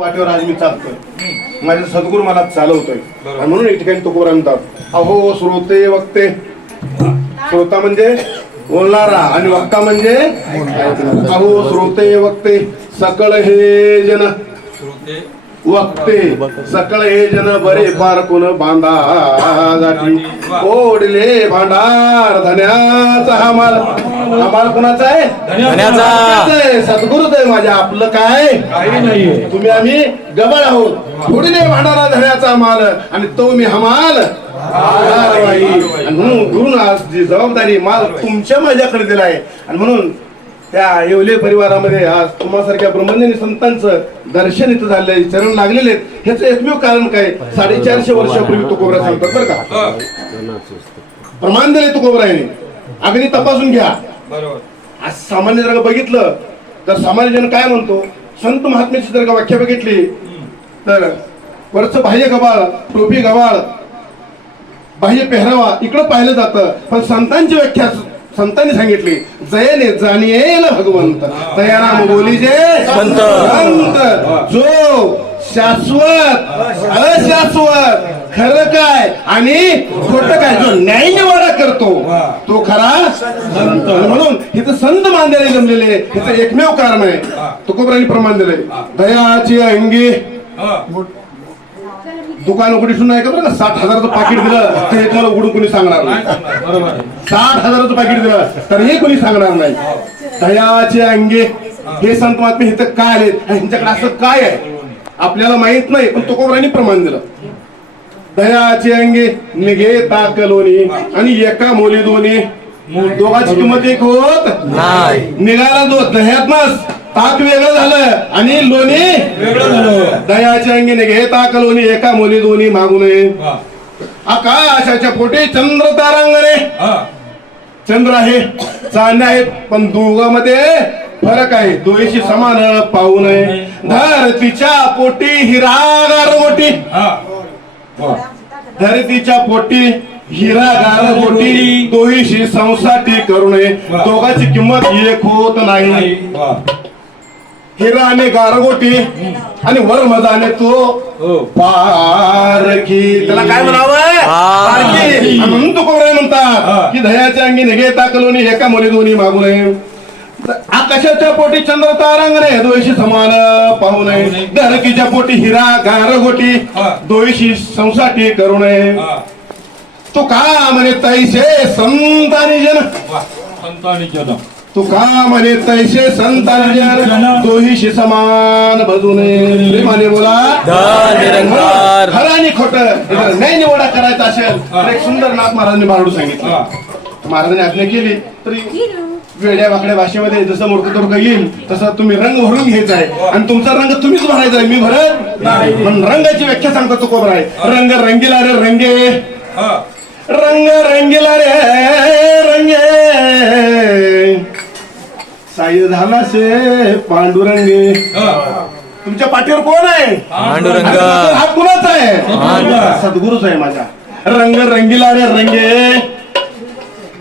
वाटेवर आज मी चालतोय, माझे सद्गुरू मला चालवतोय आणि म्हणून एक ठिकाणी तुकोबरा म्हणतात, अहो श्रोते वक्ते. श्रोता म्हणजे बोलणारा आणि वक्ता म्हणजे अहो श्रोते वक्ते सकळ हे जन वक्ते सकळ हे जन बरे पार कोण बांधा जाती ओढले भांडार धन्याचा हा माल. हा माल कुणाचा आहे? धन्याचा. सद्गुरूच आहे माझ्या. आपलं काय तुम्ही आम्ही गबाळ आहोत. ओढले भांडारा धन्याचा माल आणि तो मी हा माल म्हणून आज जी जबाबदारी माल तुमच्या माझ्याकडे दिला आहे आणि म्हणून त्या येवले परिवारामध्ये आज तुम्हासारख्या ब्रह्मज्ञानी संतांचं दर्शन इथं झालंय, चरण लागलेले आहेत. ह्याचं एकमेव कारण काय? 450 वर्षापूर्वी तुकोबरा सांगतात बरं का. प्रमाण दिले तुकोबराने. अगदी तपासून घ्या. आज सामान्य जर बघितलं तर सामान्य जन काय म्हणतो, संत महात्म्याची जर का व्याख्या बघितली तर वरचं बाह्य गबाळ, टोपी गबाळ, बाह्य पेहरावा इकडं पाहिलं जातं. पण संतांची व्याख्या संतांनी सांगितली, जयने जाणील भगवंत तयाराम बोली जे संत. जो शाश्वत अशाश्वत खरं काय आणि खोटं काय, जो न्याय निवाडा करतो तो खरा संत. म्हणून इथं संत मानलेले जमलेले हिचं एकमेव कारण आहे. तुकोबरांनी प्रमाण दिले, दयाची अंगी. दुकान उघडीसून नाही का बरं का, 60,000चं पाकिट दिलं तर एक मला उघडून कोणी सांगणार नाही. 60,000चं पाकिट दिलं तर हे कोणी सांगणार नाही. दयाचे अंगे हे संत महात्मे इथं काय आले, ह्यांच्याकडे असं काय आहे आपल्याला माहित नाही, पण तुकोबरांनी प्रमाण दिलं. दयाचे अंगे निघे ताकलोनी आणि एका मोली दोन्ही. दोघांची किंमत एक होत नाही. निघाला दो दह्यातनच ताक वेगळं झालं आणि लोणी वेगळं झालं. दयाच्या अंगीने घे ताक लोणी एका मोली दोन्ही मागू नये. आकाशाच्या पोटी चंद्र तारांगणे. चंद्र आहे, चांदणे आहेत, पण दोघांमध्ये फरक आहे. दोघीशी समान पाहू नये. धरतीच्या पोटी हिरा गारगोटी. धरतीच्या पोटी हिरा गारगोटी दोहीशी संसाटी करू नये. दोघांची किंमत एक होत नाही. हिरा आणि गारगोटी आणि वर मजाने तो पारखी. त्याला काय म्हणावं? पारखी. म्हणून तुकोबरा म्हणतात की दह्याच्या अंगी निघे ताकलोनी एका मुली दोन्ही मागू नये. आकाशाच्या पोटी चंद्र तारांगणे दोहीशी समान पाहू नये. धरतीच्या पोटी हिरा गारगोटी दोहीशी संसाटी करू नये. तू का म्हणे तैसे संतानी जन. तू का म्हणे तैसे संतानी जन दोहीशी समान भजू नये. प्रेमाने बोला. खरं आणि खोटं न्याय निवडा करायचा असेल तर एक सुंदर नाथ महाराजांनी मारडू सांगितलं. महाराजांनी आज्ञा केली तरी वेड्या वाकड्या भाषेमध्ये जसं मूर्खतोर्क येईल तसं तुम्ही रंग भरून घ्यायचा आहे आणि तुमचा रंग तुम्हीच भरायचा आहे, मी भरत नाही. पण रंगाची व्याख्या सांगतो तुकोबरा आहे. रंग रंगीला रे रंगे. रंग रंगीला रे रंगे साई झाला से पांडुरंगे. तुमच्या पाठीवर कोण आहे? पांडुरंग. हा कुणाचा आहे? सद्गुरूच आहे माझ्या. रंग रंगीला रे रंगे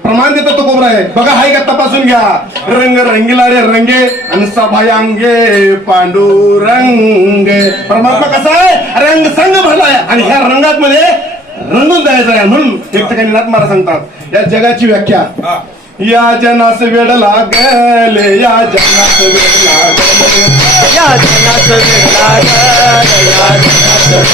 प्रमाण देतो तुकोबरा आहे. बघा हाय का तपासून घ्या. रंग रंगीला रे रंगे आणि सभायांगे पांडुरंगे. परमात्मा कसा आहे? रंग संग भरलाय आणि ह्या रंगात मध्ये रंगून जायचं आहे. म्हणून एक ठिकाणी नाथ महाराज सांगतात या जगाची व्याख्या, या जनास वेड लागले, या जनास वेड लागले, या जनास वेड लागले, या जनास वेड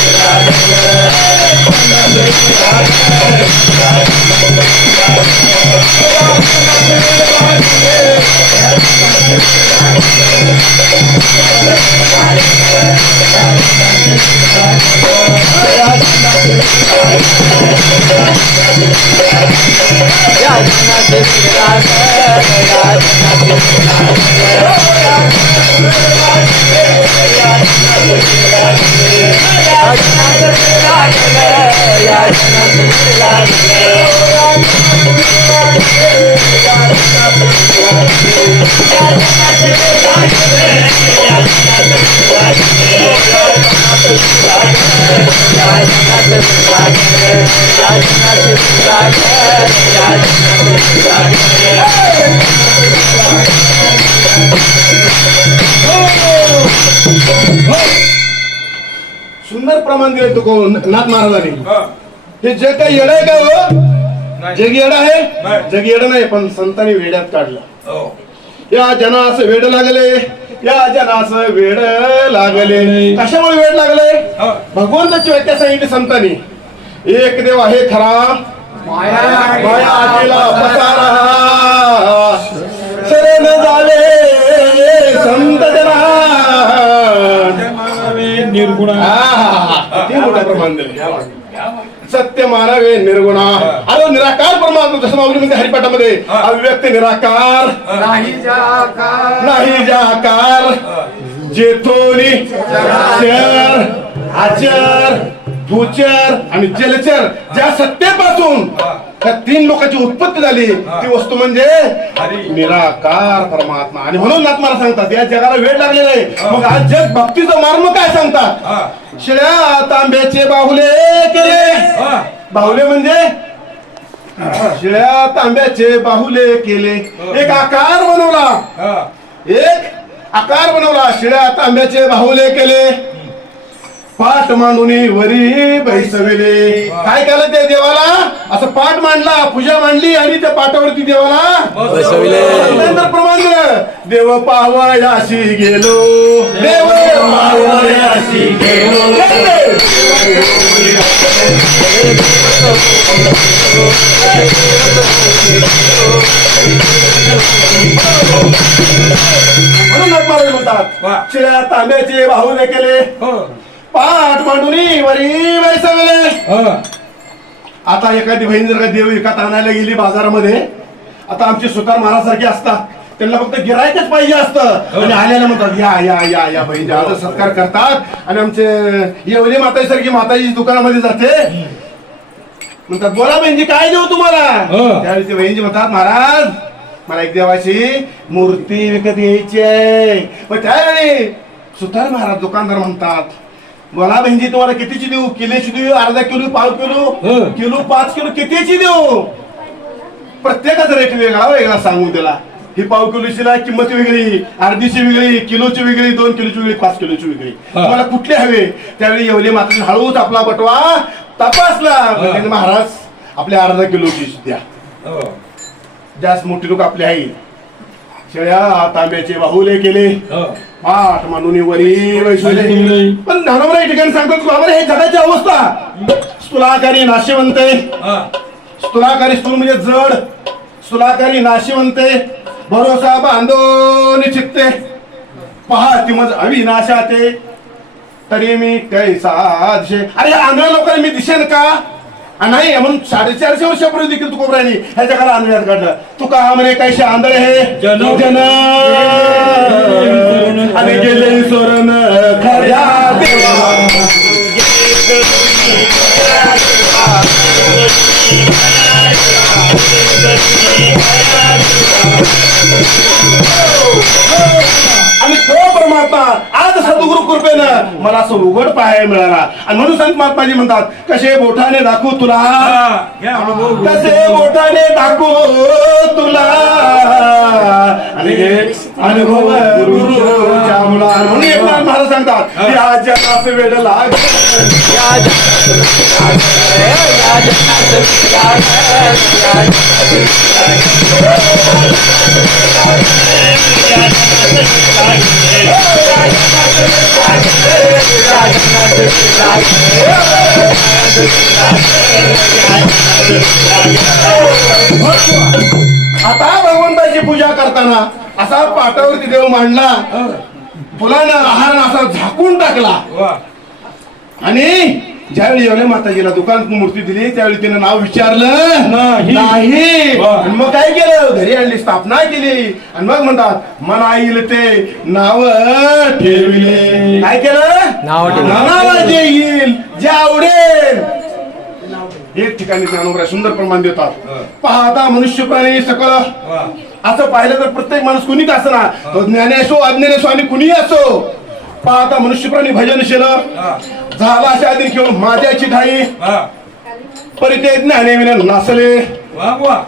सुंदर प्रमाण दिले तुको नाथ महाराजांनी. हे जे काही येड आहे का हो, जग येड आहे, जग येड नाही, पण संतांनी वेड्यात काढलं. या जनास वेड लागले, या जनास वेड लागले. कशामुळे वेड लागले? भगवंताची व्याख्या सांगितली संतांनी. एक देव आहे खरा, माया केला पसारा, शरण झाले संत जना निर्गुणा. किती मोठा प्रमाण दिले. सत्य मानावे निर्गुणा. अरे निराकार परमात्मा, जसं माऊली म्हणते हरिपाठामध्ये, अव्यक्त निराकार नाही जाकार, जेथोनी चर आचर भूचर आणि जलचर, ज्या सत्तेपासून त्या तीन लोकांची उत्पत्ती झाली ती वस्तू म्हणजे निराकार परमात्मा. आणि म्हणून नाथ मला सांगतात या जगाला वेळ लागलेला आहे. मग आज जग भक्तीचं मार्म काय सांगतात? शिळ्या तांब्याचे बाहुले केले. बाहुले म्हणजे शिळ्या तांब्याचे बाहुले केले. एक आकार बनवला, एक आकार बनवला, शिळ्या तांब्याचे बाहुले केले, पाठ मांडून वरी बैसविले. काय केलं ते देवाला? असं पाठ मांडला, पूजा मांडली आणि त्या पाठावरती देवाला बैसविले. प्रमाण दिलं. देव पावयाशी गेलो, देव पावयाशी गेलो, म्हणून म्हणतात शिळ्या तांब्याचे बाहुले केले, पाठ मांडून वरी बैसविले. आता एखादी बहीण जर का देव विकत आणायला गेली बाजारामध्ये, आता आमचे सुतार महाराज सारखे असतात, त्यांना फक्त गिरायकच पाहिजे असतं आणि आल्याला म्हणतात या या या या बहीण आदर सत्कार करतात. आणि आमचे येवले माताजी सारखी माताजी दुकानामध्ये जाते, म्हणतात बोला बहिणजी काय देऊ तुम्हाला? त्यावेळी ते बहिणजी म्हणतात महाराज मला एक देवाची मूर्ती विकत घ्यायची आहे. मग त्यावेळी सुतार महाराज दुकानदार म्हणतात बोला बहिणजी तुम्हाला कितीची देऊ? किलोची देऊ, अर्धा किलो, पाव किलो, किलो, 5 किलो, कितीची देऊ? प्रत्येकाचा रेट वेगळा वेगळा सांगून दिला. ही पाव किलोची किंमत वेगळी, अर्धीची वेगळी, किलोची वेगळी, 2 किलोची वेगळी, 5 किलोची वेगळी. तुम्हाला कुठले हवे? त्यावेळी येवले मात्र हळूच आपला बटवा तपासला. महाराज आपल्या अर्धा किलोची द्या, जास्त मोठी लोक आपले आहे. शेळ्या तांब्याचे बाहुले केले, पाठ मांडून वरी बैसविले. पण ज्ञानोबा या ठिकाणी सांगतो बाबा हे जगाची अवस्था. स्थूलाकारी नाशिवंते, स्थूलाकारी स्थूल म्हणजे जड, स्थूलाकारी नाशिवंते, भरोसा बांधून चित्ते, पहा ती मज अविनाशाते, तरी मी कैसा दिशे. अरे आंधळ्या लोकांना मी दिसेन का? नाही म्हणून 450 वर्षापूर्वी देखील तुकोबरायांनी ह्या जगाला आंधळ्यात काढलं. तुका म्हणे कैसे आंधळे हे जन आणि गेले सोरण खऱ्या देवा. आणि तो परमात्मा आज सद्गुरु कृपेनं मला असं उघड पाहायला मिळाला. आणि म्हणून संत महात्माजी म्हणतात कसे बोटाने दाखवू तुला, कसे बोटाने दाखवू तुला, आणि अनुभव गुरुच्या मुला. म्हणून एकनाथ महाराज सांगतात या जगास वेड लाग, आता भगवंताची पूजा करताना असा पाटावरती देव मांडला, फुलानं आहार असा झाकून टाकला. आणि ज्यावेळी येवले माताजीला दुकानात मूर्ती दिली त्यावेळी तिने नाव विचारलं नाही. मग काय केलं? घरी आणली, स्थापना केली. आणि मग म्हणतात मना येईल ते नाव ठेविले. काय केलं? मनाला जे येईल, जे आवडेल. एक ठिकाणी ज्ञानोबा सुंदर प्रमाण देतात. पाहता मनुष्य प्राणी सकळ, असं पाहिलं तर प्रत्येक माणूस कुणीच असो ना, तो ज्ञानी असो अज्ञानी असो आणि कुणीही असो, पाहता मनुष्य प्राणी भजनशील झाला अशा आधी घेऊन माझ्याची ठाई परिते ज्ञाने विन नासले.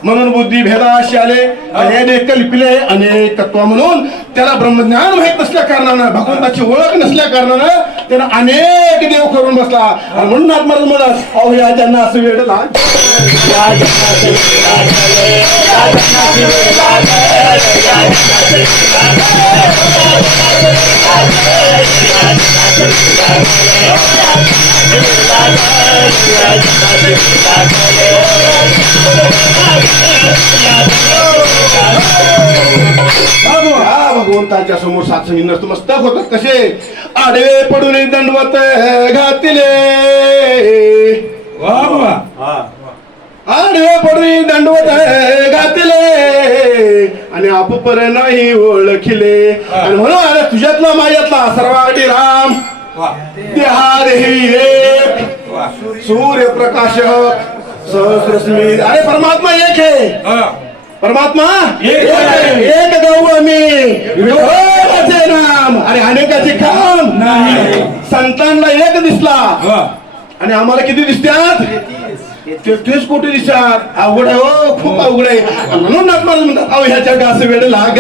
म्हणून बुद्धी भेदाशी आले अनेक कल्पिले अनेक तत्व. म्हणून त्याला ब्रह्मज्ञान माहित नसल्या कारणानं, भगवंताची ओळख नसल्या कारणानं त्यानं अनेक देव करून बसला आणि म्हणून आत्मा म्हणत अहो या ज्यांना असं वेळ लाग भगवंताच्या समोर सातसंगी नतमस्तक होतात कसे आडवे पडून दंडवत घातिले आडवे पडून दंडवत घातिले आणि आपुपर नाही ओळखिले आणि म्हणून अरे तुझ्यातला माझ्यातला सर्वांगी राम देहादेही एक सूर्यप्रकाशक सहस्रस्मित अरे परमात्मा एक आहे परमात्मा एक गौ मी विठोबाचे नाम अरे अनेकाचे काम नाही संतांना एक दिसला आणि आम्हाला किती दिसतात 33 कोटी दिसतात अवघड आहे हो खूप अवघड आहे म्हणून आत्माला म्हणतात अहो ह्याच्या गास वेळ लाग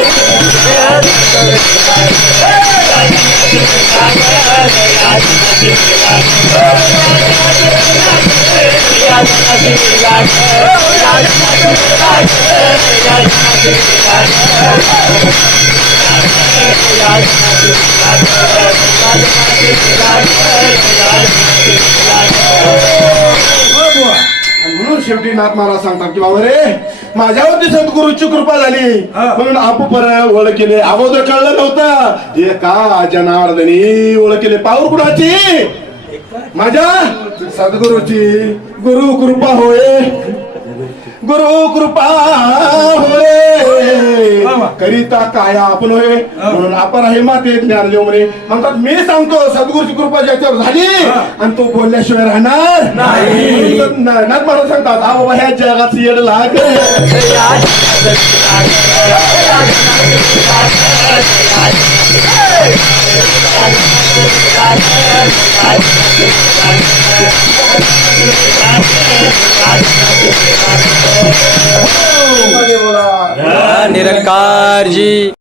म्हणून शेवटी नाथ महाराज सांगतात की बाबा रे माझ्यावरती सद्गुरूची कृपा झाली म्हणून आपोपर ओळख केले अगोदर कळलं नव्हतं एका जनार्दनी ओळख केले पाऊर कुणाची माझ्या सद्गुरूची गुरु कृपा होय गुरु कृपा होय करिता काय आपण होय म्हणून आपण आहे माते ज्ञान देव म्हणे म्हणतात मी सांगतो सद्गुरूची कृपा ज्याच्यावर झाली आणि तो बोलल्याशिवाय राहणार नाही नाथ महाराज सांगतात हा बाबा ह्या जगाचं येड लाग निरंकार जी।